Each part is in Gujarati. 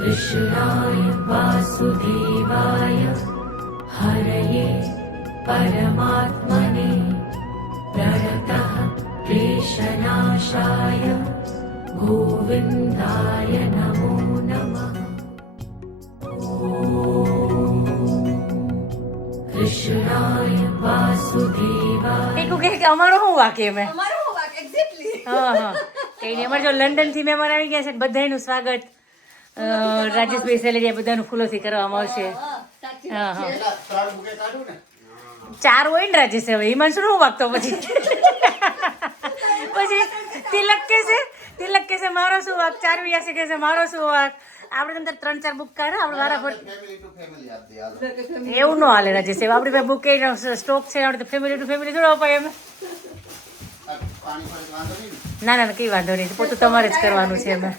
कृष्णाय वासुदेवाय हरये परमात्मने प्रणतः क्लेशनाशाय गोविन्दाय नमो नमः। कृष्णाय वासुदेवाय અમારો શું વાક્ય મેં અમારો હું વાક એક્ઝેક્ટલી હા કઈ નહીં અમારે જો લંડન થી મહેમાન આવી ગયા છે બધાનું સ્વાગત રાજેશભાઈ સેલેરિયા બધાનું ફૂલોથી કરવામાં આવશે હા હા 4 હોય ને રાજેશ હવે હિમાંશુ શું વાગતો પછી પછી તિલક કે છે મારો શું વાગ ચારવિયાસી કે છે મારો શું વાગ આપણે અંદર 3-4 બુક કાઢે આપણે વારાફર એવું ન હાલે રાજેશ આપણી પાસે બુક સ્ટોક છે આપણે ફેમિલી ટુ ફેમિલી થોડો અપાય અમે ના કઈ વાંધો નહીં પોતું તમારે જ કરવાનું છે અમે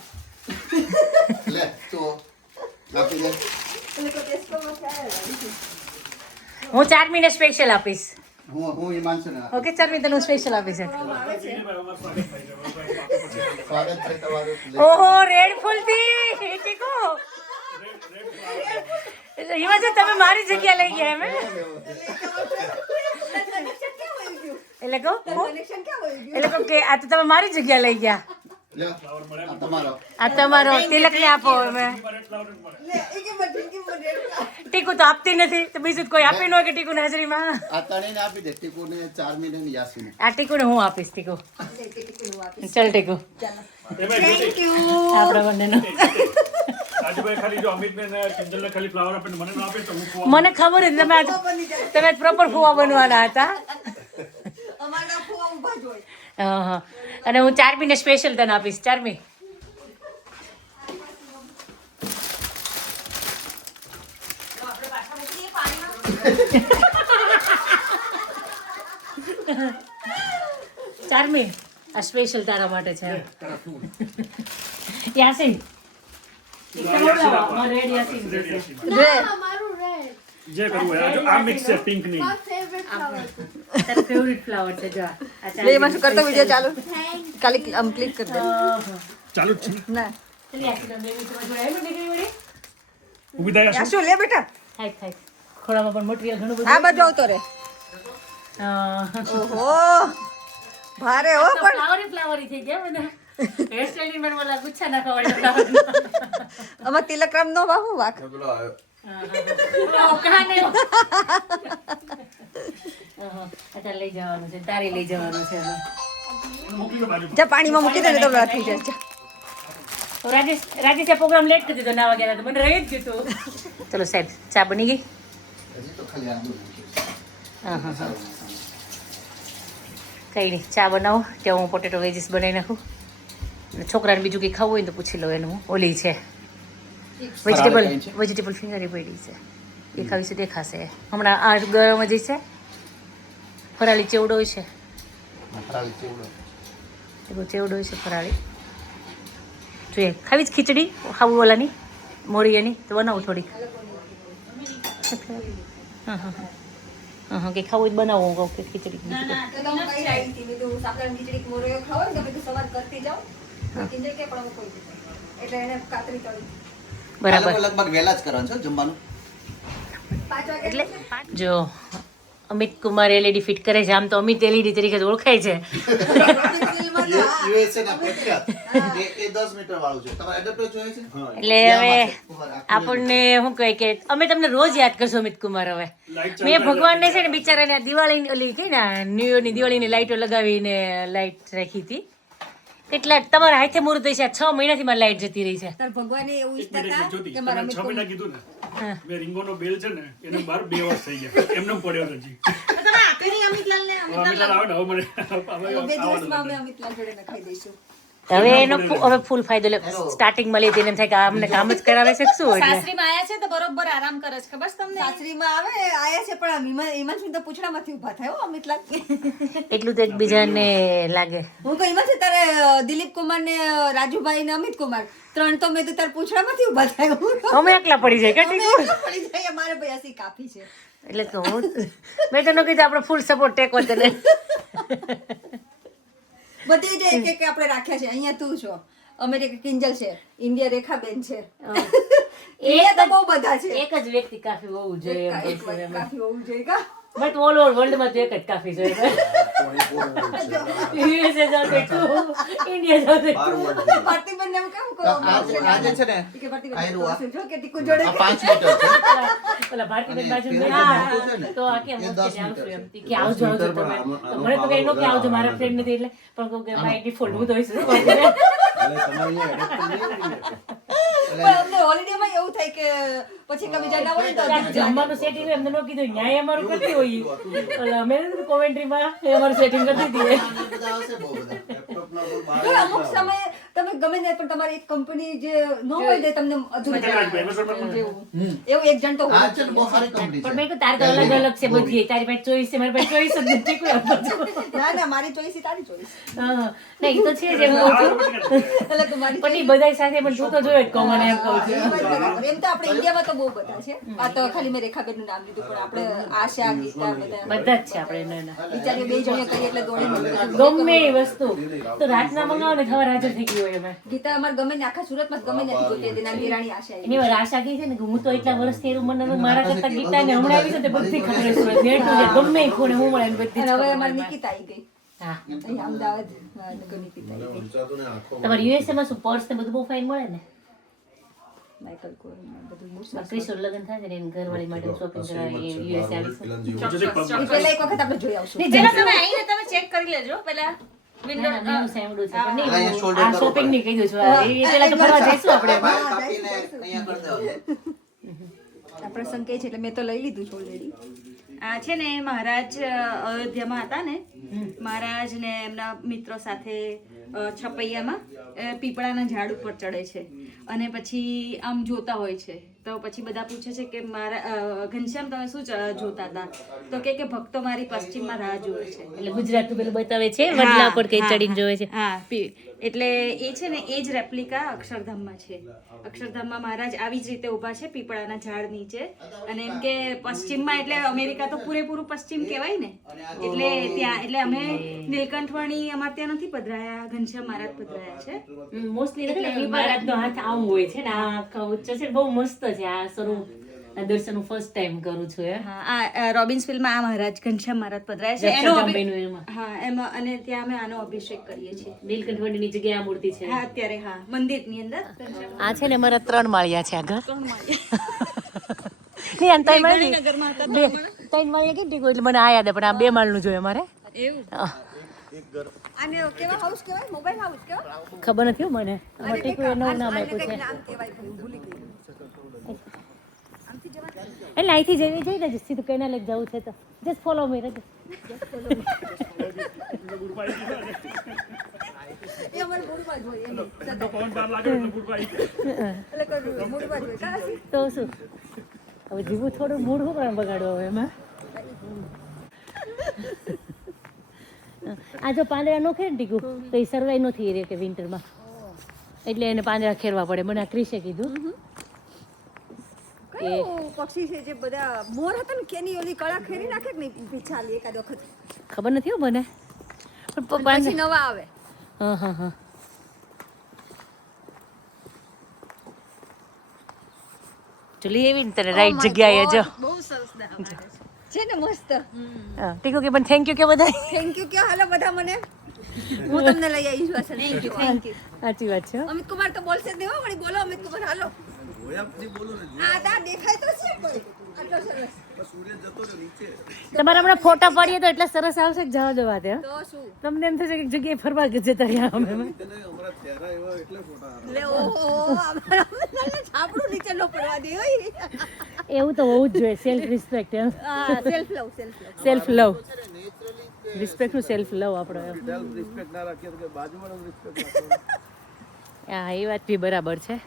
હું 4 મહિને સ્પેશિયલ આપીશ ઓકે 4 મહિને હું સ્પેશિયલ આપીશ ઓહો રેડ ફૂલ થી ટીકો એમાં છે તમે મારી જગ્યા લઈ ગયા એમ એટલે કહું કે આ તો તમે મારી જગ્યા લઈ ગયા આ તમારો તિલક ને આપો હવે ટીકુ તો આપતી નથી તો બીજું કોઈ આપી ન હોય કે ટીકુ હાજરીમાં આ તણીને આપી દે ટીકુ ને 4 મહિને ની યાસી આ ટીકુ ને હું આપીશ ટીકુ ચલ ટીકુ થેન્ક યુ આપણા બંનેનો મને ખબર જ તમે પ્રોપર ફુવા બનવાના હતા અમારા ફુવા ઊભા જ હોય હા અને હું 4 મહિને સ્પેશિયલ તને આપીશ 4 મહિને ચારમી આ સ્પેશિયલ તારા માટે છે યાસીન જે કરવું હોય આ મિક્સ છે પિંક ની તારો ફેવરિટ ફ્લાવર છે જો આ લે માં શું કરતો વિડિયો ચાલુ ખાલી ક્લિક કરી દે ચાલુ જ છે ના ચલી આસી બેબી તો જોડે એમ નીકળી વળી ઊભી થાય યાશુ લે બેટા થાય ખોળામાં પણ મટીરીયલ ઘણું બધું આ બાજુ આવતો રે ઓહો ભારે હો પણ ફ્લાવરી થઈ ગયા બધા હેર સ્ટાઈલ ની મને ગુચ્છા ના ખવડાવતા અમાર તિલકરામ નો બાહુ વાક અચ્છા લઈ જવાનું છે તારી લઈ જવાનું છે જા પાણીમાં મૂકી દે ને તો રાત થઈ જાય રાજેશે પ્રોગ્રામ લેટ કરી દીધો 9 વાગ્યા તો મને રહી જ ગયું ચલો સાહેબ ચા બની ગઈ હજી તો ખાલી આંદુ કઈ નહીં ચા બનાવો ત્યાં હું પોટેટો વેજીસ બનાવી નાખું છોકરાને બીજું કંઈ ખાવું હોય ને તો પૂછી લો એનું ઓલી છે વેજીટેબલ ફિંગર પડી છે એ ખાવી છે દેખાશે હમણાં આ ગરમ જ છે ફરાળી ચેવડો હોય છે ચેવડો હોય છે ફરાળી જોઈએ ખાવી જ ખીચડી ખાવું ઓલાની મોરિયાની તો બનાવું થોડીક હા કે ખાવું જ બનાવું કહું કે ખીચડી બરાબર લગભગ વહેલા જ કરવાનું છે જમવાનું એટલે જો અમિત કુમાર એલઈડી ફિટ કરે છે આમ તો અમિત એલઈડી તરીકે જ ઓળખાય છે યુએસએ ના પ્રખ્યાત એ 10 મીટર વાળું છે તમારે એડપ્ટર જોઈએ છે એટલે હવે આપણને શું કહે કે અમે તમને રોજ યાદ કરશું અમિત કુમાર હવે મેં ભગવાનને છે ને બિચારાને દિવાળીની ઓલી કઈ ને ન્યુ યરની દિવાળીની લાઈટો લગાવીને લાઈટ રાખી હતી કેટલા તમારા હાથે મુહૂર્ત છે 6 મહિનાથી મારી લાઈટ જતી રહી છે ભગવાને એવું ઈચ્છતા હતા કે મારા 6 મહિના કીધું ને મે રિંગોનો બેલ છે ને એને 2 વર્ષ થઈ ગયા એમને પડ્યો નથી તમે આપેની અમિતલાલ ને અમિતલાલ આવે ને હવે મને બે દિવસમાં અમે અમિતલાલ જોડે નખાઈ દઈશું હવે એનો હવે ફૂલ ફાયદો લે સ્ટાર્ટિંગમાં લઈ એને થાય કે અમને કામ જ કરાવે છે શું એટલે સાસરીમાં આયા છે તો બરોબર આરામ કરે છે ખબર છે તમને સાસરીમાં આવે આયા છે પણ હિમાંશુ તો પૂછડામાંથી ઊભા થાય હો અમિતલાલ એટલું તો એકબીજાને લાગે હું કહું હિમાંશુ તારે દિલીપ કુમાર ને રાજુભાઈ ને અમિત કુમાર 3 તો મેં તો તાર પૂછડામાંથી ઊભા થાય અમે એકલા પડી જાય કે પડી જાય મારે ભાઈ અસી કાફી છે એટલે તો હું મેં તને કીધું આપણે ફૂલ સપોર્ટ ટેકો તને બધી જ એક આપણે રાખ્યા છે અહીંયા તું છો અમેરિકા કિંજલ છે, ઇન્ડિયા રેખાબેન છે. એક એ તો બહુ બધા છે. એક જ વ્યક્તિ કાફી હોવું જોઈએ એમ કહું છું એમ. કાફી હોવું જોઈએ કા? બટ ઓલ ઓવર વર્લ્ડ માં તો એક જ કાફી જોઈએ યુએસએ જાવ તો એટલું, ઇન્ડિયા જાવ તો એટલું. ભારતીબેનને એમ કેમ કહો? આજે છે ને કે ભારતીબેન આયરું આ- જો કે ટીકુ જોડે આ 5 મીટર છે. પેલા ભારતીબેન બાજુ અને બેઠા પેલું મોટું છે ને, તો આ કેમ એ વખતે 10 આવશું મીટર એમ કે આવજો આવજો તમે. તો મને તો કઈ નો કે આવજો, મારા ફ્રેન્ડ નથી એટલે, પણ કહું કે બાય ડિફોલ્ટ હું તો હોઈશ. પણ અમને હોલિડેમાં એવું થાય કે પછી કभी જાના હોય ને તો ત્યાં જમવાનું સેટિંગ એમને નો કીધું, ન્યાય અમારું કરતી હોય. એટલે અમે કોમેન્ટ્રીમાં એ અમારું સેટિંગ કરતી હતી. આના બધા આવશે બહુ બધા. જો અમુક સમયે તમે ગમે ને પણ તમારી એક કંપની જે ન હોય ને તમને અધૂરી જેવું એવું એક જણ તો આ હોય છે ને બહુ સારી કંપની પણ છે. મેં કહ્યું તારે તો અલગ અલગ છે બધી, તારી પાસે ચોઈસ છે, મારી પાસે ચોઈસ જ નથી કોઈ આપો. ના ના મારી ચોઈસ તારી ચોઈસ હા નહીં એ તો છે જ એમ કહું છું. એટલે તમારી પણ એ બધા સાથે પણ તું તો જોયે જ કોમન એમ કહું છું. એમ તો આપણે ઇન્ડિયામાં તો બહુ બધા છે. આ તો ખાલી મેં રેખાબેનનું નામ લીધું પણ આપણે આશા ગીતા બધા બધા જ છે આપણે નાના. બિચારી બે જણે કરી એટલે દોડી ગમે એ વસ્તુ તો રાતના મંગાવો ને ખબર હાજર થઈ ગઈ હોય એમાં. ગીતા અમારે ગમે ને આખા સુરતમાં ગમે નથી ગોતી હતી નાની રાણી આશા એની વાર આશા કહી છે ને કે હું તો એટલા વર્ષથી એનું મને મારા કરતા ગીતા ને હમણાં આવી છે તે બધી ખબર છે. નેટનું છે ગમે એ ખૂણે હું મળે એની બધી જ અને હવે ખબર અમારી હોય. નિકિતા આવી ગઈ હા અહીંયા અમદાવાદ નિકિતા આવી ગઈ તમારે યુએસએ માં શું પર્સ ને બધું બહુ ફાઇન મળે ને? માઇકલ કોર બધું બહુ ક્રિશોર લગ્ન થાય ને એની ઘરવાળી માટે શોપિંગ કરવા યુએસએ આવી છે. એ પહેલા એક વખત આપણે જોઈ આવશું પેલા તમે આવીને તમે ચેક કરી લેજો પેલા ના, ના, મેં એવું સાંભળ્યું છે પણ અહીંયા નહીં shoulder આ કરવું શોપિંગ પડે. ની કીધું છે. એ પેલા તો ફરવા જઈશું આપણે. બાય કાપીને અહીંયા કરી દેવાનું. આ પ્રસંગ કે છે એટલે મેં તો લઈ લીધું છે ઓલરેડી આ છે ને મહારાજ અયોધ્યામાં હતા ને, મહારાજ ને એમના મિત્રો સાથે છપૈયામાં પીપળાના ઝાડ ઉપર ચડે છે અને પછી આમ જોતા હોય છે. તો પછી બધા પૂછે છે કે મારા ઘનશ્યામ તમે શું જોતા હતા? તો કે ભક્તો મારી પશ્ચિમમાં રાહ જોવે છે. એટલે ગુજરાતનું પેલું બતાવે છે વડલા પર કઈ ચડીને જોવે છે. હા એટલે એ છે ને એ જ રેપ્લિકા અક્ષરધામમાં છે. અક્ષરધામમાં મહારાજ આવી જ રીતે ઊભા છે પીપળાના ઝાડ નીચે અને એમ કે પશ્ચિમમાં એટલે અમેરિકા તો પૂરેપૂરું પશ્ચિમ કહેવાય ને, એટલે ત્યાં એટલે અમે નીલકંઠવાણી અમારે ત્યાં નથી પધરાયા, ઘનશ્યામ મહારાજ પધરાયા છે. મોસ્ટલી મહારાજનો હાથ આમ હોય છે ને, આ આખા ઉચ્ચ છે ને, બહુ મસ્ત છે. આ સ્વરૂપ આ દર્શન હું ફર્સ્ટ ટાઈમ કરું છું. હા આ રોબિન્સવિલમાં આ મહારાજ ઘનશ્યામ મહારાજ પધરાયા છે એનો જક્ષરધામબેનનું એમાં. હા એમાં અને ત્યાં અમે આનો અભિષેક કરીએ છીએ. નીલકંઠવર્ણીની જગ્યાએ આ મૂર્તિ છે. હા અત્યારે હા મંદિરની અંદર આ છે ને મારા 3 માળિયા છે આ ઘર. નહીં આમ 3 માળિયા ત્રણ માળિયા કેટલી એટલે મને આ યાદ પણ આ 2 માળનું જોઈએ મારે. એવું આને કેવા હાઉસ કહેવાય? મોબાઈલ હાઉસ કહેવાય? ખબર નથી હો મને. ટીકુ એ નવું નામ આપ્યું છે. નામ કહેવાય ભાઈ ભૂલી ગઈ. એટલે અહીંથી જઈ જઈને જ સીધું કેનાલે જ જવું છે તો જસ્ટ ફોલો મી. એ અમારે મૂળમાં જ હોય એની. પવન બહાર લાગે એટલે ગુડબાઈ. એટલે કોઈ મૂળમાં જ હોય કાશી. તો શું હવે જીવું થોડું મૂડ શું કરવા બગાડવું હવે એમાં. આ જો પાંદડા નો ખેર ટીકુ તો એ સર્વાઈ નો થઈ રહે કે વિન્ટરમાં, એટલે એને પાંદડા ખેરવા પડે. મને આ ક્રિશે કીધું. કયું પક્ષી છે જે બધા મોર હતા ને કેની ઓલી કળા ખેરી નાખે કે નહીં પીછાલી એકાદ વખત ખબર નથી હો મને. પછી નવા આવે. હા હા હા ચલી એવી ને તને રાઈટ જગ્યાએ જો. બહુ સરસ છે ને મસ્ત. ટીકુ કે પણ થેન્ક યુ કે બધા. થેન્ક યુ કયો હાલો બધા મને. હું તમને લઈ આવીશ અસલ. Thank you thank you. સાચી વાત છે હો. અમિત કુમાર તો બોલશે જ નહીં હો, વળી બોલો અમિત કુમાર હાલો. આ તા દેખાય તો છે કોઈ આટલો સરસ. તમારે હમણાં ફોટા પાડીએ તો એટલા સરસ આવશે કે જવા દેવા દે. તો શું તમને એમ થશે કે એક જગ્યાએ ફરવા જતા રહ્યા અમે. લે ઓહો છાપડું નીચે નો પડવા દે હોય. એવું તો હોવું જ જોઈએ. સેલ્ફ રિસ્પેક્ટ એમ. હા self love self love. Self love respect નું સેલ્ફ લવ આપણો એમ. હા એ વાત બી બરાબર છે.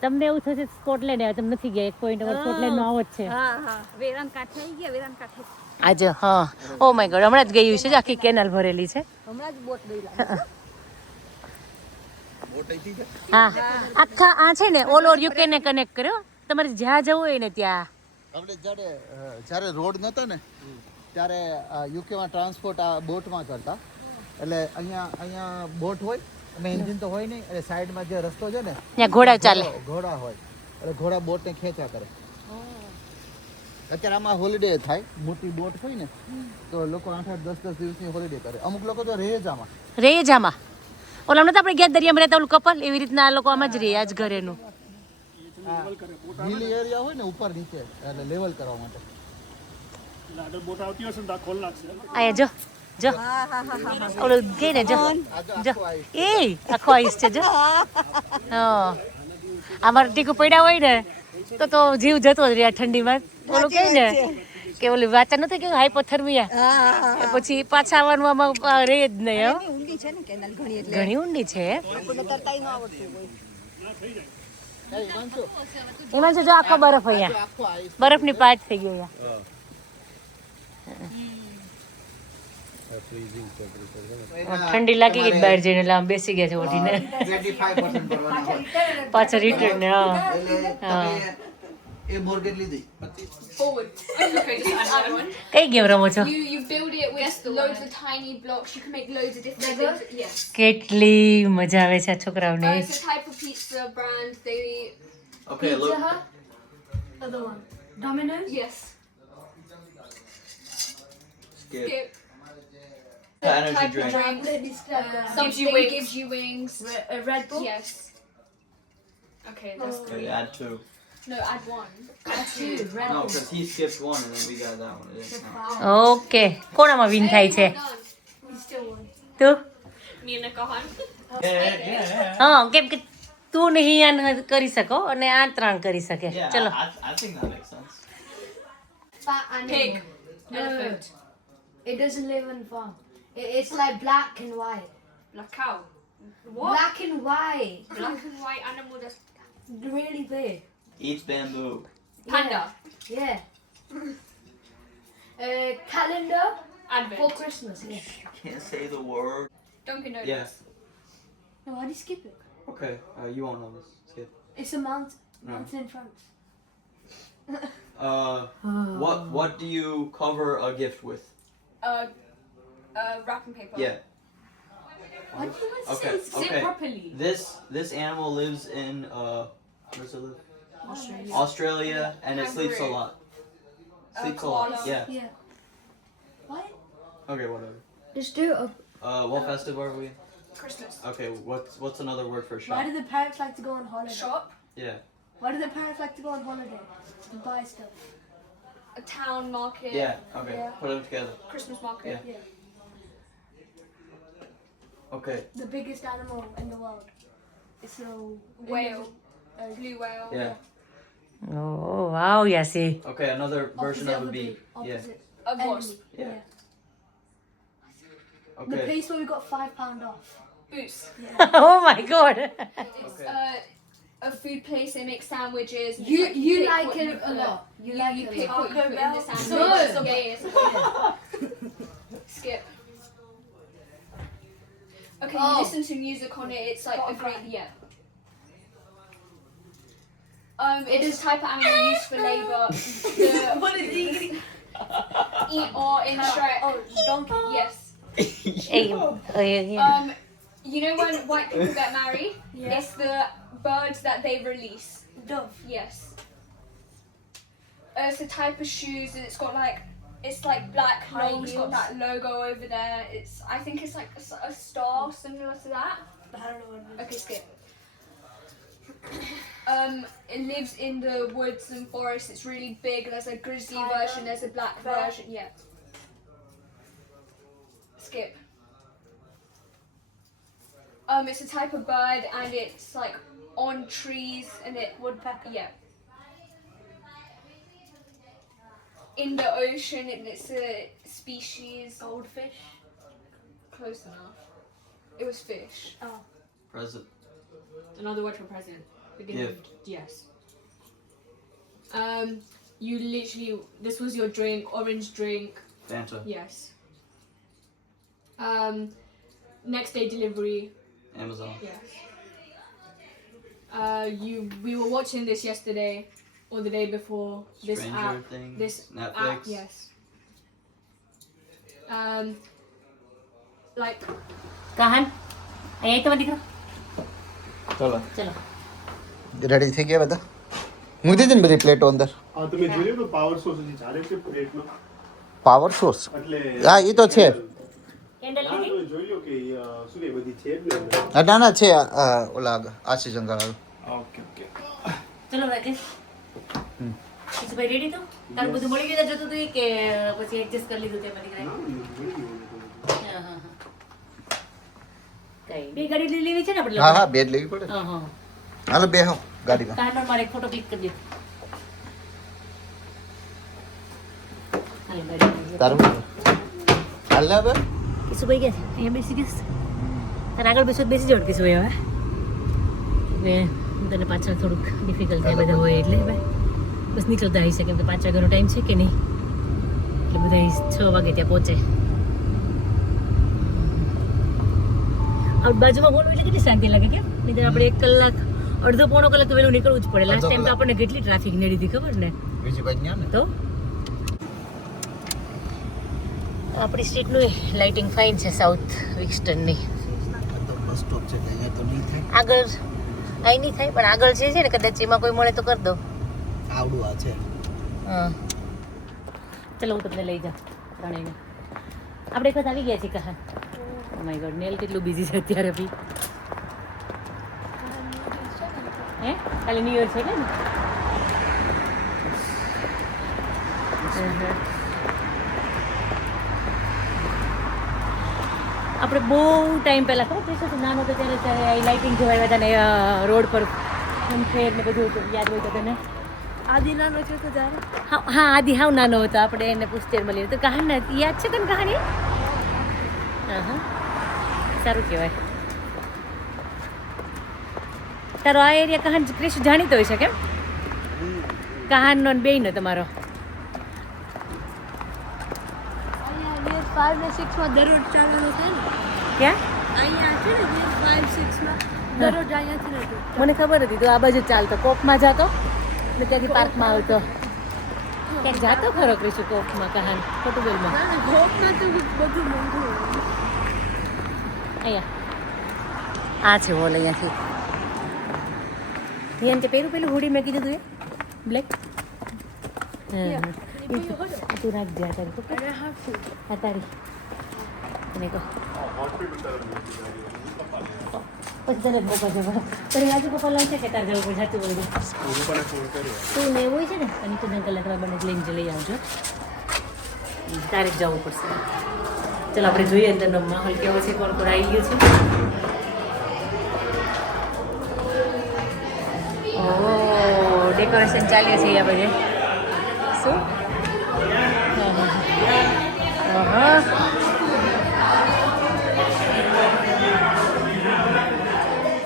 તમને એવું થશે સ્કોટલેન્ડ આવે તમે નથી ગયા એક પોઈન્ટ અમારે સ્કોટલેન્ડ નો આવો જ છે હા હા વેરાન કાંઠે આવી ગયા, વેરાન કાંઠે આજે. હા ઓ માય ગોડ હમણાં જ ગયું છે આખી કેનાલ ભરેલી છે. હમણાં જ બોટ ગઈ લાગે. હા આખા આ છે ને ઓલ ઓવર યુકે ને કનેક્ટ કર્યો. તમારે જ્યાં જવું હોય ને ત્યાં. આપણે જ્યારે રોડ નહોતા ને ત્યારે યુકેમાં ટ્રાન્સપોર્ટ આ બોટમાં કરતા. એટલે અહીંયા બોટ હોય અને એન્જિન તો હોય નહીં અને સાઈડમાં જે રસ્તો છે ને ત્યાં ઘોડા ચાલે. ઘોડા હોય એટલે ઘોડા બોટને ખેંચ્યા કરે. અત્યારે આમાં હોલિડે થાય, મોટી બોટ હોય ને તો લોકો 8-10 દિવસની હોલિડે કરે. અમુક લોકો તો રહે જ આમાં. રેજામાં ઓલા નતા આપણે ગયા દરિયામાં રહેતા ઓલું કપલ એવી રીતના આ લોકો આમાં જ રહે આજ ઘરેનું. હિલી એરિયા હોય ને ઉપર નીચે એટલે લેવલ કરવા માટે. એટલે આગળ બોટ આવતી હશે ને તો આ ખોલ નાખશે. આયા જો જો ઓલું કે ને જો જો એ આખો આઈસ છે જો. હા અમારે ટીકું પડ્યા હોય ને તો જીવ જતો જ રહ્યા ઠંડીમાં. ઓલું કહે ને કે ઓલી વાચા નથી કે હાઇપોથર્મિયા પછી પાછા આવવાનું આમાં રહે જ નહીં. હો ઊંડી છે ને કેનાલ ઘણી એટલે ઘણી ઊંડી છે. આપણને તરતાય ન આવડતું હોય. એમાં જો આખો બરફ અહીંયા બરફની પાટ થઈ ગયો અહીંયા. ઠંડી લાગી ગઈ બહાર જઈને એટલે આમ બેસી ગયા છે ઓઢીને 25% ભરવાના હોય. પાછળ રિટર્ન. હા તમે એ મોર્ગેજ લીધી. કઈ ગેમ રમો છો? You build it with loads of tiny blocks. You can make loads of different things. Yes. કેટલી મજા આવે છે આ છોકરાઓને. It's a type of pizza brand. They Okay, look. Other one. Domino's? yes. Skip. Skip. Energy Type drink. of drink. Something gives you wings. Red Bull? Yes. Okay, that's Okay, add 2. no. Add one. Two. Red No, Bull. because he skipped one and then we got that one. It is not. Okay કોણામાં વિન થાય છે Done. You still won. તું? Me and Nakahan. હા કેમ કે તું ને હિયાન કરી શકો અને આ 3 કરી શકે. Yeah, ચલો I think that makes sense. Fat animal. Pig. Elephant. It doesn't live on farm. It's like black and white. Black cow. Black and white. Black and white animal. That's Really big. Eats bamboo. panda. Yeah. Calendar for Advent. Christmas. Yeah. Can't say the word. Dunkin' Donuts. Yeah. No, how do you skip it? Okay, you won't know this. Skip. It's a mountain. No. Mountain in France. What do you cover a gift with? Wrapping paper. Yeah. What do you want to Okay, say? Say okay. properly. This animal lives in where does it live? Australia, and it sleeps a Kangaroo. lot. Sleeps a lot. koala. Yeah. Yeah. What? Okay, whatever. Just do it. What festival are we? Christmas. Okay, what's another word for Why shop? do the parents like to go on holiday? Shop. Yeah. Why do the parents like to go on holiday? To buy stuff. A town market. Yeah. Okay. Yeah. Put them together. Christmas market. Yeah. Yeah. Okay. The biggest animal in the world. It's a Whale. Blue whale. Yeah. Oh wow યાસી. Okay, another version of a bee. Yeah. Opposite. A wasp. Yeah. The Okay. place where we got £5 off. Boots. Oh my God. It's a food place. They make sandwiches. You pick like what it you a put. lot. You like You it pick a what lot. you put in the sandwich. No. Yeah, yeah. Skip. Okay, you Oh. listen to music on it. It's like a great yeah. It is type of animal used for labor. What is eating? Eat or in Shrek. Oh, donkey. Yes. You know when white people get married? Yeah. It's the birds that they release. Dove. Yes. It's a type of shoes and it's got like black High long, it's got heels. that logo over there. I think it's like a star similar to that. I don't know what it is. Okay, skip. It lives in the woods and forests. It's really big. There's a grizzly Tiger? version. There's a black Bear? version. Yeah. Skip. It's a type of bird and it's like on trees and it Woodpecker. yeah. In the ocean and it's a species. Goldfish. Close enough. It was fish. Oh. Present. Another word for present. Gift. Yes. You literally, this was your drink, orange drink. Fanta. Yes. Next day delivery. Amazon. Yes. We were watching this yesterday or the day before. This Stranger app. Things. This Netflix. app. Yes. Like Kahan અહીંયા તમારો દીકરો ચલો ચલો રેડી થઈ ગયા બધા મૂકી દીધી ને બધી પ્લેટો અંદર હા તમે જોયું તો પાવર સોર્સ હજી ચાલે છે પ્લેટનો પાવર સોર્સ એટલે હા એ તો છે કેન્ડલ હા લીધી તો જોઈ લો કે શું કે બધી છે જ ને ના ના છે ઓલા આશી જંગલ ઓકે ઓકે ચલો રાજેશ ભાઈ રેડી તો તારું બધું મળી ગયું જતું હતું કે પછી એડજસ્ટ કરી લીધું તે બધી હા હા કઈ બે ગાડી લઈ લેવી છે ને આપણે હા હા બેડ લેવી પડે હા હા હાલો બેહો ગાડીમાં કારનો મારે એક ફોટો ક્લિક કરી દે હાલ ગાડી તારું હાલ ને હવે કિશુ ભાઈ ગયા છે અહીંયા બેસી ગયો તને આગળ બેસી જાવ કિશુ ભાઈ હવે તને પાછળ થોડુંક ડિફિકલ્ટ થાય બધા હોય એટલે ભાઈ બસ નીકળતા હશે કેમ કે 5 વાગ્યાનો ટાઈમ છે કે નહીં એટલે બધા 6 વાગે ત્યાં પહોંચે આ બાજુમાં હોલ એટલે કેટલી શાંતિ લાગે કેમ નહીં આપણે 1 કલાક અડધો પોણો કલાક તો વહેલું નીકળવું જ પડે લાસ્ટ ટાઈમ તો આપણને કેટલી ટ્રાફિક નડી હતી ખબર ને બીજી બાજુ ન્યા ને તો આપણી સ્ટ્રીટનું લાઇટિંગ ફાઇન છે સાઉથ વિક્સ્ટનની બસ સ્ટોપ છે અહીંયા તો નહીં થાય આગળ અહીં નહીં થાય પણ આગળ છે ને કદાચ એમાં કોઈ મળે તો કરી દો આવડું આ છે હા ચલો હું તમને લઈ જાઉં ત્રણેયને આપણે એક વખત આવી ગયા છીએ કહા ઓ માય ગોડ નેલ કેટલું બિઝી છે અત્યારે બી હે કાલે ન્યુ યર છે ને આપણે બહુ ટાઈમ પહેલાં ખબર છે તો નાનો હતો ત્યારે લાઇટિંગ જોવા આવ્યા હતા ને રોડ પર ફેર ને બધું હતું યાદ હોય તો તને આદિ નાનો છે તો ત્યારે હા હા આદિ હાવ નાનો હતો આપણે એને પૂછતે મળીને તો કહાની યાદ છે તને કહાની હા હા સારું કહેવાય તારો આ એરિયા કહાન ક્રિશ જાણીતો હોય છે કેમ કહાનનો ને બેયનો તમારો અહીંયા 5 ને 6 માં દરરોજ ચાલવાનું થાય ને ક્યાં અહીંયા છે ને 5 6 માં દરરોજ અહીંયાથી નથી મને ખબર હતી તો આ બાજુ જ ચાલતો કોપમાં જાતો ને ત્યાંથી પાર્કમાં આવતો ક્યાંક જાતો ખરો ક્રિશુ કોપમાં કહાન ફોટોબેલમાં ના ના ઘોપમાં તો બધું મોંઘું હોય. અહીંયા આ છે હોલ અહીંયાથી ધ્યાન કે પેલું હુડી મેં કીધું તું એ બ્લેક તું રાખજે આ તારી તો આ તારી એને કહો પછી તને પપ્પા જવા તારી આજુ પપ્પા લાવશે કે તાર જવું પડે સાચું બોલું તું ને એવું હોય છે ને અને તું અંકલ તમારા બંને લઈને લઈ આવજો તારે જ જવું પડશે ચાલો આપણે જોઈએ અંદરનો માહોલ કેવો છે કોણ કોણ આવી ગયું છે ઓહ ડેકોરેશન ચાલ્યું છે અહીંયા બધે શું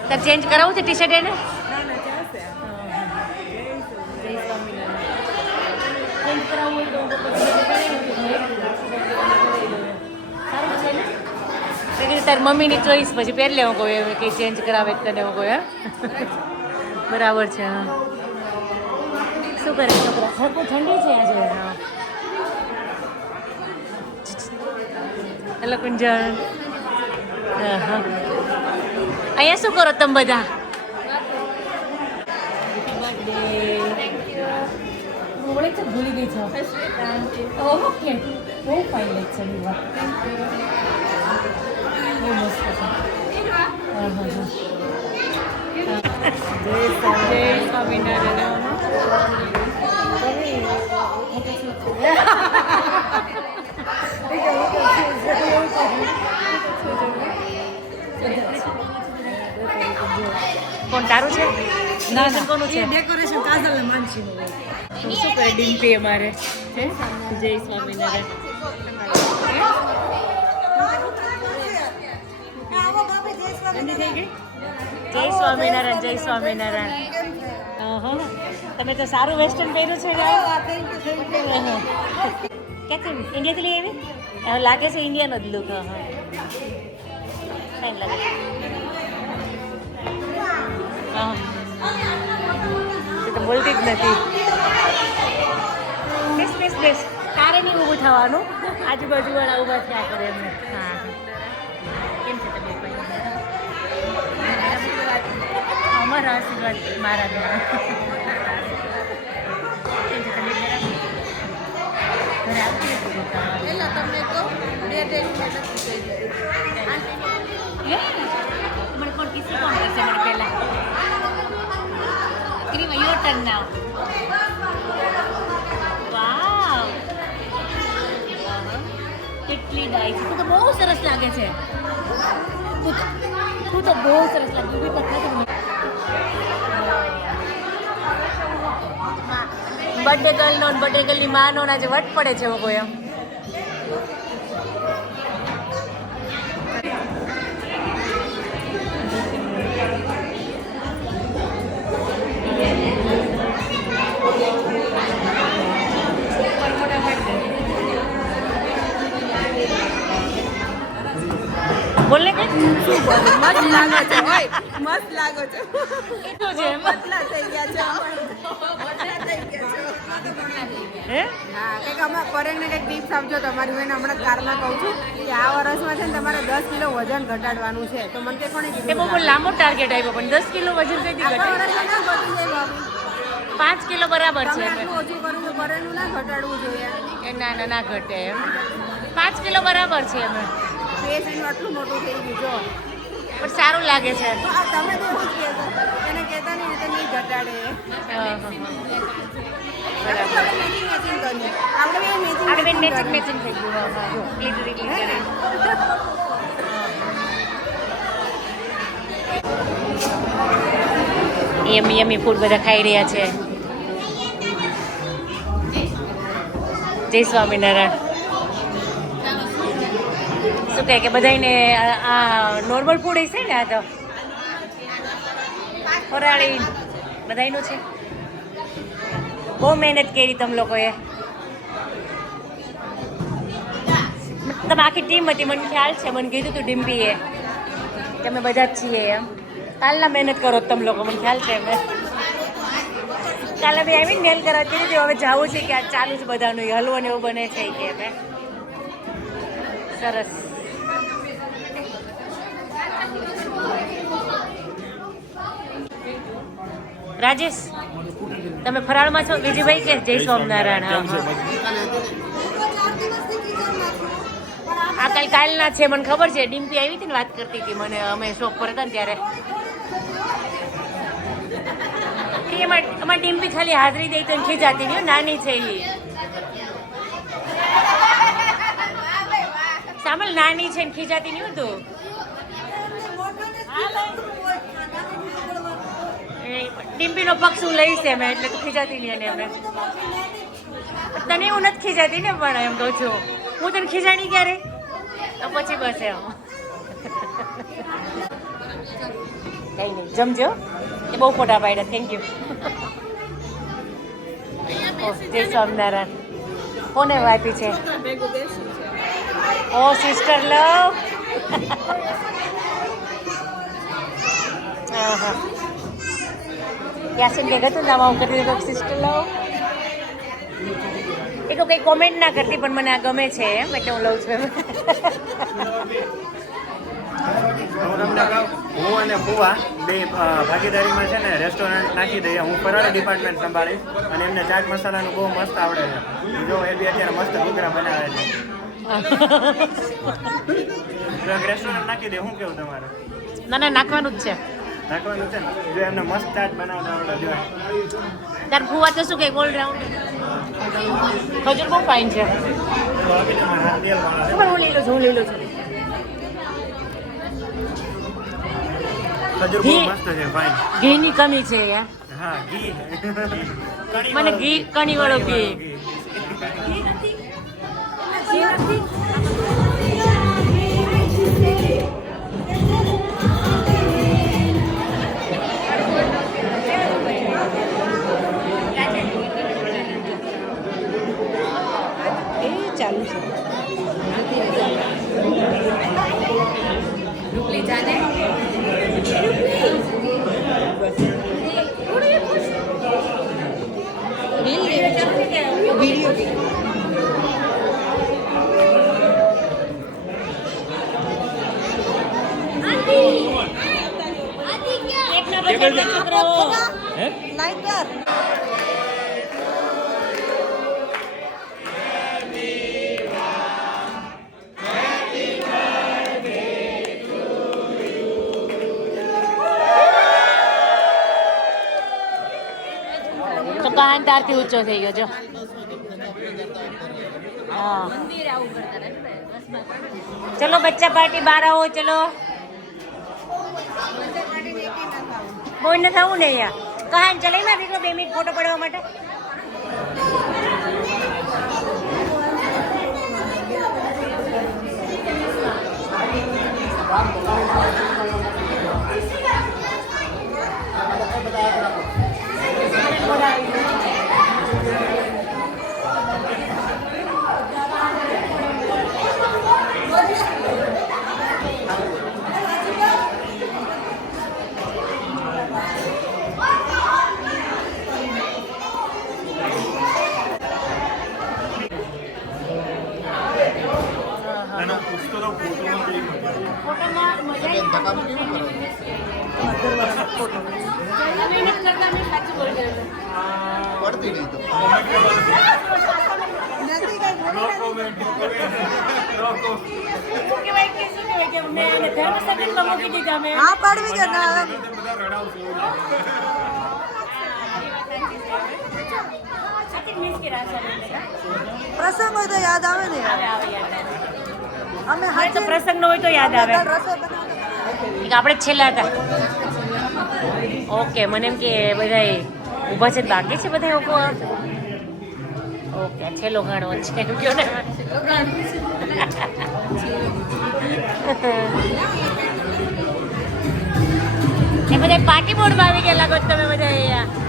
તાર ચેન્જ કરાવવું છે ટી શર્ટ એને ચેન્જ કરાવવું હોય તો સારું છે ને તારી મમ્મીની ચોઈસ પછી પહેર લેવું કોઈ કંઈ ચેન્જ કરાવે તને એવું કોઈ બરાબર છે હા શું કરે છોકરા સરખું ઠંડી છે આજે હા હેલો કુંજન હા હા અહીંયા શું કરો તમે બધા ઓળખ છે ભૂલી ગઈ છો ઓકે બહુ ફાઇન લાગે છે બહુ મસ્ત છે હા હા હા જય સ્વામિનારાયણ કોણ તારું છે ના કોનું છે ડેકોરેશન કાજલ ને માનસી નું હોય શું કરે ડિમ્પી અમારે છે જય સ્વામિનારાયણ જય સ્વામિનારાયણ જય સ્વામિનારાયણ તમે તો સારું વેસ્ટર્ન પહેર્યું છે ક્યાંથી ઇન્ડિયાથી લઈ આવી લાગે છે ઇન્ડિયાનો જ લુક હા ફાઇન લાગે હા તો બોલતી જ નથી બેસ બેસ બેસ તારે નહીં ઊભું થવાનું આજુબાજુવાળા ઊભા થયા કરે એમને હા કેમ છે તબિયત તમારા આશીર્વાદ મારા દ્વારા. ઘરે આવતી હતી રોકાવા. એલા તમને કહું 2 day નથી મને કોણ કિસી કોણ કરશે મને પહેલા ક્રીમ યોર ટર્ન નાઉ. વાવ કેટલી ડાઈ છે. તું તો બહુ સરસ લાગે છે. તું તો બહુ સરસ લાગે. ઊભી પર બર્થડે ગર્લનો બર્થડે ગર્લની માનો આજે વટ પડે છે લોકો એમ. બોલને કે શું બોલું મસ્ત લાગો છો ઓય મસ્ત લાગો છો એટલું છે એમ. પતલા થઈ ગયા છો પતલા થઈ ગયા છો હે હા કંઈક અમે પરેણને કંઈક ટિપ્સ આપજો તમારી બેન હમણાં જ કારમાં કહું છું કે આ વર્ષમાં છે ને તમારે 10 કિલો વજન ઘટાડવાનું છે તો મને કંઈ પણ એ બહુ લાંબો ટાર્ગેટ આપ્યો પણ 10 કિલો વજન કઈ દી ઘટે. 5 કિલો બરાબર છે. આટલું ઓછું કરું તો પરેણનું ના ઘટાડવું જોઈએ એ ના ના ના ઘટે એમ. 5 કિલો બરાબર છે અમે. ફેસ એનું આટલું મોટું થઈ ગયું જો પણ સારું લાગે છે. તો આ તમે તો એવું જ કહેશો એને કહેતા નહીં તો નહીં ઘટાડે બરાબર. મેચિંગ કર્યું આપણે મેચિંગ આપણે બેન મેચિંગ મેચિંગ થઈ ગયું. જો લીધું લીધું. યમી યમી ફૂડ બધા ખાઈ રહ્યા છે. જય સ્વામિનારાયણ. શું કહે કે બધાને આ નોર્મલ ફૂડ હશે ને? આ તો ફરાળી બધાનું છે. બહુ મહેનત કરી તમે લોકોએ. તમે આખી ટીમ હતી મને ખ્યાલ છે. મને કીધું તું ડિમ્પીએ કે અમે બધા જ છીએ એમ. કાલના મહેનત કરો તમે લોકો મને ખ્યાલ છે. અમે કાલે ભાઈ આવીને નેલ કરાવતી હતી. હવે જવું છે કે આ ચાલુ છે બધાનું હલવો ને એવું બને છે કે અમે સરસ. રાજેશ તમે ફરાળમાં છો? વિજયભાઈ કે જય સ્વામિનારાયણ. હા આ કાલના છે મને ખબર છે. ડિમ્પી આવી હતી ને વાત કરતી હતી મને. અમે શોપ પર હતા ને ત્યારે એમાં ડિમ્પી ખાલી હાજરી દઈ તો ખીજાતી નહીં. નાની છે એ સાંભળ નાની છે ને ખીજાતી નહીં હતું. ડિમ્પીનો પક્ષ હું લઈશ એમ એટલે તું ખીજાતી નહીં. અને અમે તને હું નથી ખીજાતી ને પણ એમ કહું છું હું તને ખીજાણી ક્યારે તો પછી બસ એમ કઈ નહીં. જમજો. એ બહુ ફોટા પાડ્યા. Thank you. જય સ્વામિનારાયણ. કોને વાપી છે? ઓ સિસ્ટર લવ. હા હા યાસીન ભેગા હતું ને આમાં હું કરતી હતી સિસ્ટર લવ. એ તો કંઈ કોમેન્ટ ના કરતી પણ મને આ ગમે છે એમ એટલે હું લઉં છું એમ. હું અને ફુવા બે ભાગીદારીમાં છે ને રેસ્ટોરન્ટ નાખી દઈએ. હું ફરાળી ડિપાર્ટમેન્ટ સંભાળીશ અને એમને ચાટ મસાલાનું બહુ મસ્ત આવડે છે. જો એ બી અત્યારે મસ્ત ઘૂઘરા બનાવે છે. તો એક રેસ્ટોરન્ટ નાખી દે. શું કેવું તમારે? ના ના નાખવાનું જ છે. નાખવાનું છે ને જો એમને મસ્ત ચાટ બનાવતા આવડે. જો તાર ફુવા તો શું કે ઓલરાઉન્ડ. ખજૂર બહુ ફાઇન છે. તો આપી દે મારા તેલ વાળા. પણ હું લઈ લઉં છું. હું લઈ લઉં છું. ખજૂર બહુ મસ્ત છે. ફાઇન. ઘીની કમી છે યાર. હા ઘી. મને ઘી કણી વાળો ઘી. ચાલુ છે. રૂપલી જાને વિડીયો તો કાન તારથી ઊંચો થઈ ગયો જો. हाँ चलो बच्चा पार्टी 12 हो चलो कोई न था नहीं यार कहाँ चले मैं अभी 2 मिनट फोटो पड़वा माटे પડતી નહીં તો હા પાડવી કે ના પ્રસંગ હોય તો યાદ આવે ને અમે તો પ્રસંગ નો હોય તો યાદ આવે આપણે છેલ્લા હતા ઓકે મને એમ કે બધા ઊભા છે બાકી છે બધા લોકો ઓકે છેલ્લો ગાણો છે એમ કહો ને એ બધા પાર્ટી બોર્ડમાં આવી ગયા લાગો તમે બધા અહીંયા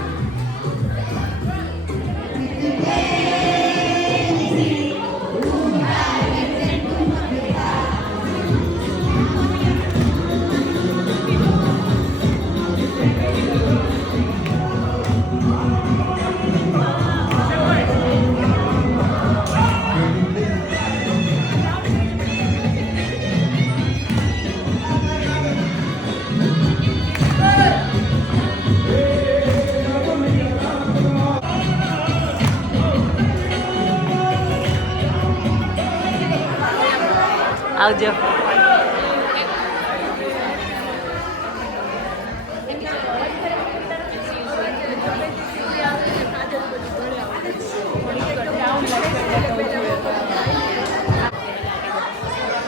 આવજો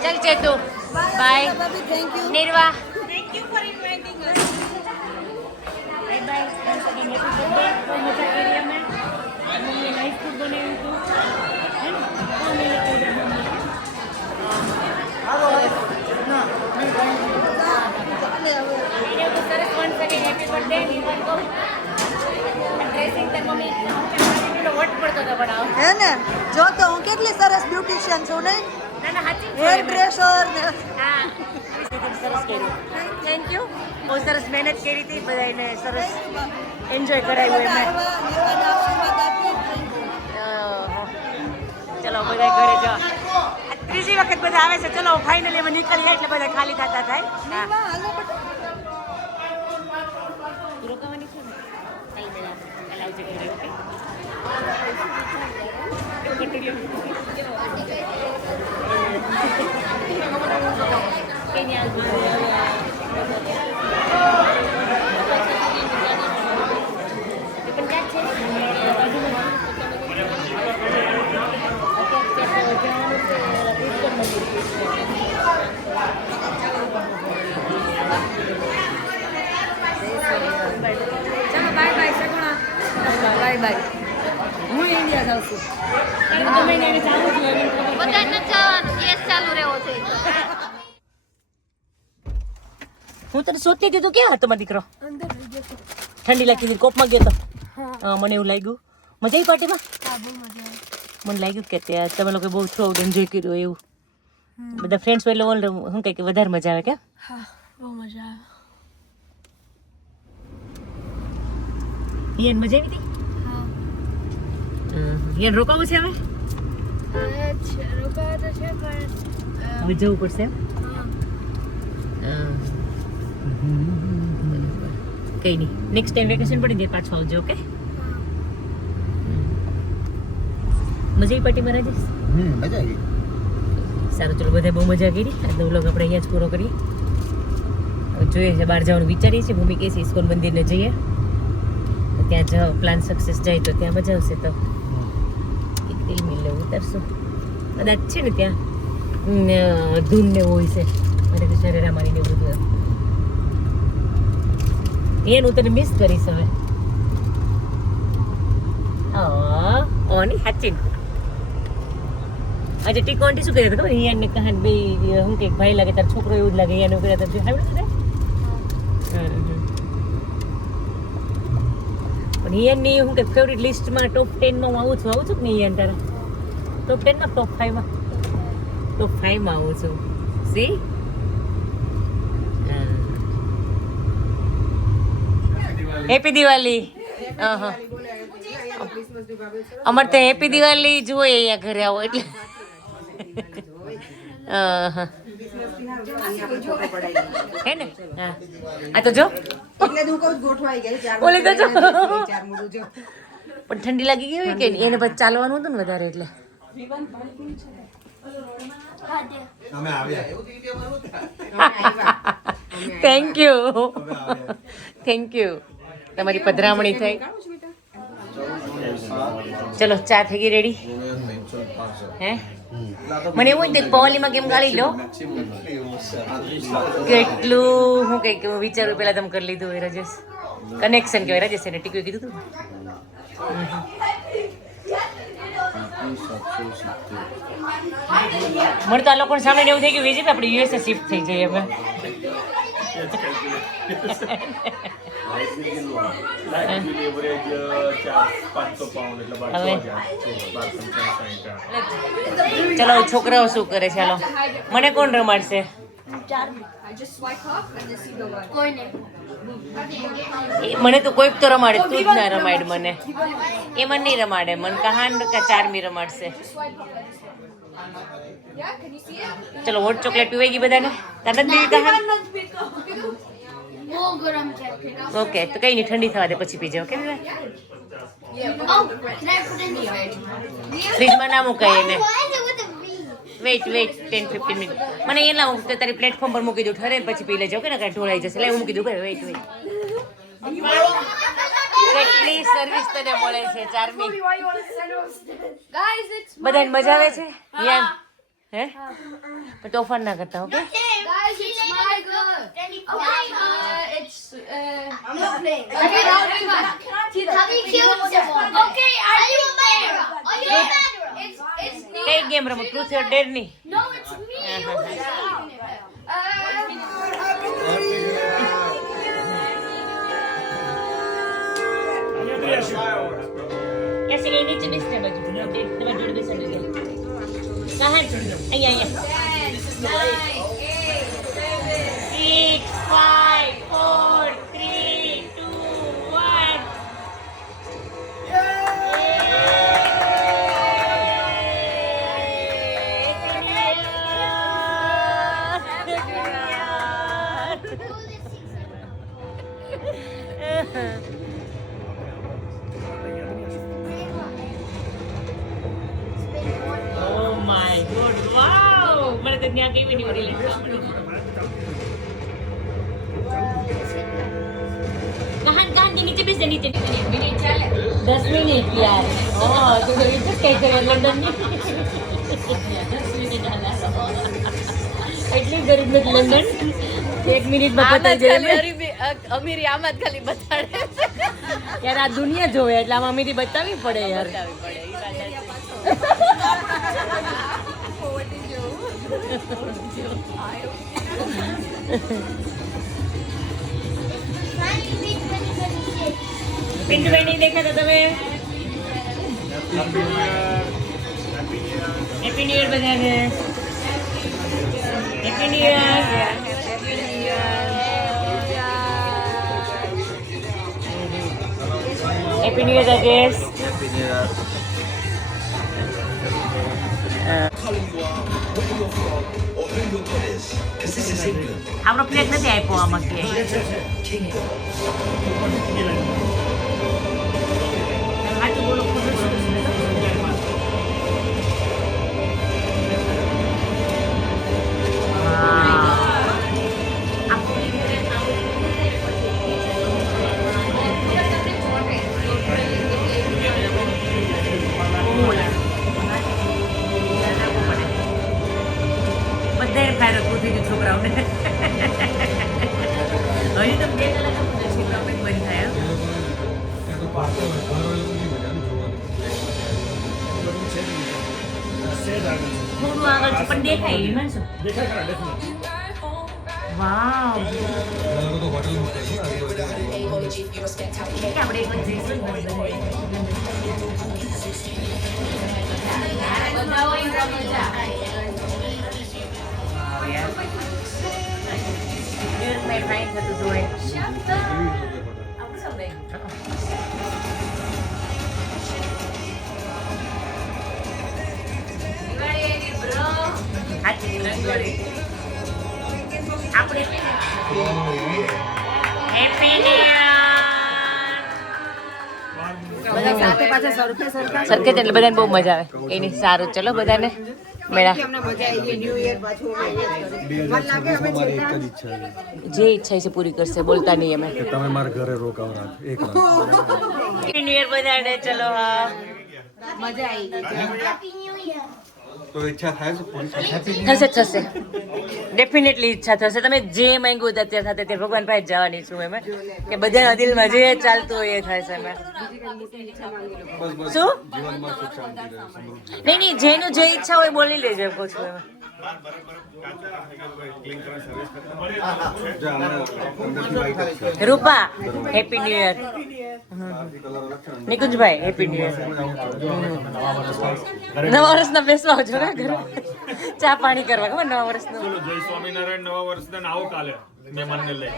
ચલ Chetu bye thank you Nirva thank you for inviting us bye bye મજા કરી અમે મમ્મી નાઈસ ફૂડ બનાવ્યું હતું સરસ વન સેકન્ડ હેપી બર્થડે નિર્વાણ કો ડ્રેસિંગ તર મમ્મી વટ પડતો હતો બનાવ હે ને જો તો હું કેટલી સરસ બ્યુટિશિયન છું નહીં ના ના હાચી હેર ડ્રેસર ને હા સરસ કર્યું થેન્ક યુ બહુ સરસ મહેનત કરી હતી બધાને સરસ એન્જોય કરાવ્યું એમને ચલો બધા ઘરે જાઓ ત્રીજી વખત બધા આવે છે ચલો ફાઇનલી અમે નીકળી જાય એટલે બધા ખાલી થતા થાય રોકાવાની છે ને કાલે બધા કાલે આવજે ઘરે ઓકે બાય બાય હું ઇન્ડિયા જાઉં છું બધાને જવાનું ગેસ ચાલુ રહેવો છે હું તને શોધતી હતી તું ક્યાં હતો મારો દીકરો ઠંડી લાગતી હતી કોપમાં ગયો તો હા મને એવું લાગ્યું મજા આવી પાર્ટીમાં મને લાગ્યું કે ત્યાં તમે લોકો બહુ થ્રુ આઉટ એન્જોય કર્યું એવું બધા ફ્રેન્ડ્સ એટલે શું કહે કે વધારે મજા આવે કે હા બહુ મજા આવે હિયન મજા આવી હતી હિયન રોકાવું છે હવે રોકાવા તો છે પણ હવે જવું પડશે કંઈ નહીં, નેક્સ્ટ ટાઈમ વેકેશન પડે ને પાછો આવજો. ઓકે, મજા આવી પાર્ટીમાં રાજેશ? મજા આવી. સારું, ચલો બધા બહુ મજા કરી. આજનો વ્લોગ આપણે અહીંયા જ પૂરો કરીએ. હવે જોઈએ છે, બહાર જવાનું વિચારીએ છીએ. ભૂમિ કહે છે ઇસ્કોન મંદિરને જઈએ, તો ત્યાં જાઓ, પ્લાન સક્સેસ જાય તો ત્યાં મજા આવશે. તો એક દિલ મિલ ઉતરશું કદાચ છે ને ત્યાં ધૂન ને હોય છે, મારે કૃષ્ણ રામાની ને એવું બધું. એનું તને મિસ કરીશ હવે. ઓની સાચી આજે ટીકો આંટી શું કર્યા હતા ખબર? હિયાને કહાન બે હું કે ભાઈ લાગે તાર છોકરો એવું જ લાગે, હિયાને કર્યા હતા સાંભળ્યું પણ હિયાની હું કે ફેવરિટ લિસ્ટમાં ટોપ 10 માં હું આવું છું કે નહીં હિયાન તારા ટોપ 10 માં ટોપ 5 માં આવું છું. C happy Diwali. અમારે તો હેપી દિવાળી જોઈએ અહીંયા ઘરે આવો એટલે. હે ને? હા, આ તો જો ઓલી તો જો પણ ઠંડી લાગી ગઈ હોય કે નહીં, એને પછી ચાલવાનું હતું ને વધારે એટલે. થેન્ક યુ તમારી પધરામણી થઈ. ચલો, ચા થઈ ગઈ રેડી. હે મને એવું હોય પવાલીમાં કેમ ગાળી લો કેટલું હું કઈ હું વિચારું પેલા તમે કરી લીધું હોય. રાજેશ કનેક્શન કહેવાય. રાજેશ એને ટીકુએ કીધું હતું. મને તો આ લોકો સામે એવું થઈ ગયું વિજય આપણે યુએસએ શિફ્ટ થઈ જઈએ અમે. ચલો છોકરાઓ શું કરે? ચાલો, મને કોણ રમાડશે? મને તો કોઈક તો રમાડે, તું જ ના રમાડ મને. એ મને નહીં રમાડે, મને કહાન કે ચારમી રમાડશે. ચલો, હોટ ચોકલેટ પીવાઈ ગઈ બધાને? તને જ પીવી કહાન? ઓકે, તો કઈ નહીં, ઠંડી થવા દે પછી પીજે. ઓકે, ફ્રીજમાં ના મુકાય એને. વેઇટ 10-15 મિનિટ મને એ લાવું તો તારી પ્લેટફોર્મ પર મૂકી દઉં, ઠરે પછી પી લેજો. ઓકે ને, કાંઈ ઢોળાઈ જશે. એટલે હું મૂકી દઉં. વેઇટ કેટલી સર્વિસ તને મળે છે ચારમી. બધાને મજા આવે છે યાર? હે પણ તોફાન ના કરતા. Okay Guys, it's my girl. I'm not playing. Okay, have you killed someone? Okay, are you a murderer? Are you a murderer? It's me. કઈ ગેમ રમો? ટ્રુથ ઓર ડેર ની? No, it's me. कैसे गई नीचे बिस्तर बाजू તમાર જોડે બેસા દે. કહાં અહીંયા 10 9 8 6 5 4 3 2 1 Oh my god, wow! મને તો ત્યાં કેવી ની વળી કહાન કે નીચે બેસ દે. નીચે મિનિટ ચાલે 10 મિનિટ યાર. ઓહ, તો ઇન્ટરેસ્ટ કઈ કરે લંડન ની 10 મિનિટ હાલા. એટલી ગરીબ નથી લંડન. 1 મિનિટમાં પતાઈ જાય. અમીરી આમાં જ ખાલી બતાડે યાર, આ દુનિયા જોવે એટલે આમાં અમીરી બતાવવી પડે યાર. પિન્ટુ ભાઈ નહીં દેખાતા તમે? હેપી ન્યુ યર બધાને. Happy new year. Happy new year Rajesh. Happy New Year. Kalingwa, what do you આપણો ફ્લેગ નથી આપ્યો આમાં ક્યાંય. સાચું બોલો, ખબર છે? બધાને ફાયદો પૂછી છોકરાઓને. હજી તો 2 કલાક બંધ થાય. થોડું આગળ છે પણ દેખાય એમાં શું? વાવ, આપણે એક જ જઈશું. મેં ટ્રાય થતું જોઈએ. સરખે એટલે બધાને બહુ મજા આવે. એની સારું, ચલો બધાને મેળા. જે ઈચ્છા છે પૂરી કરશે, બોલતા નહીં અમે. તમે મારા ઘરે રોકાવરા એક રાત. હેપી ન્યુ યર બધાને, ચલો. હા, મજા આવી ગઈ. તો ઈચ્છા થાય છે પૂરી થશે. ડેફિનેટલી ઈચ્છા થશે. તમે જે માંગ્યું હતું અત્યારે સાથે તે ભગવાન પાસે જવાની છું એમ કે બધાના દિલમાં જે ચાલતું હોય એ થાય છે. શું? જીવનમાં સુખ શાંતિ રહે, સમૃદ્ધિ. નહીં, જેનું જે ઈચ્છા હોય બોલી લેજો એમ કહું છું. રૂપા, happy new year. નિકુંજભાઈ, happy new year. નવા વર્ષના બેસવા આવજો ને ઘરે, ચા પાણી કરવા. ખબર નવા વર્ષનું. જય સ્વામિનારાયણ. નવા વર્ષના આવો કાલે મહેમાનને લઈ.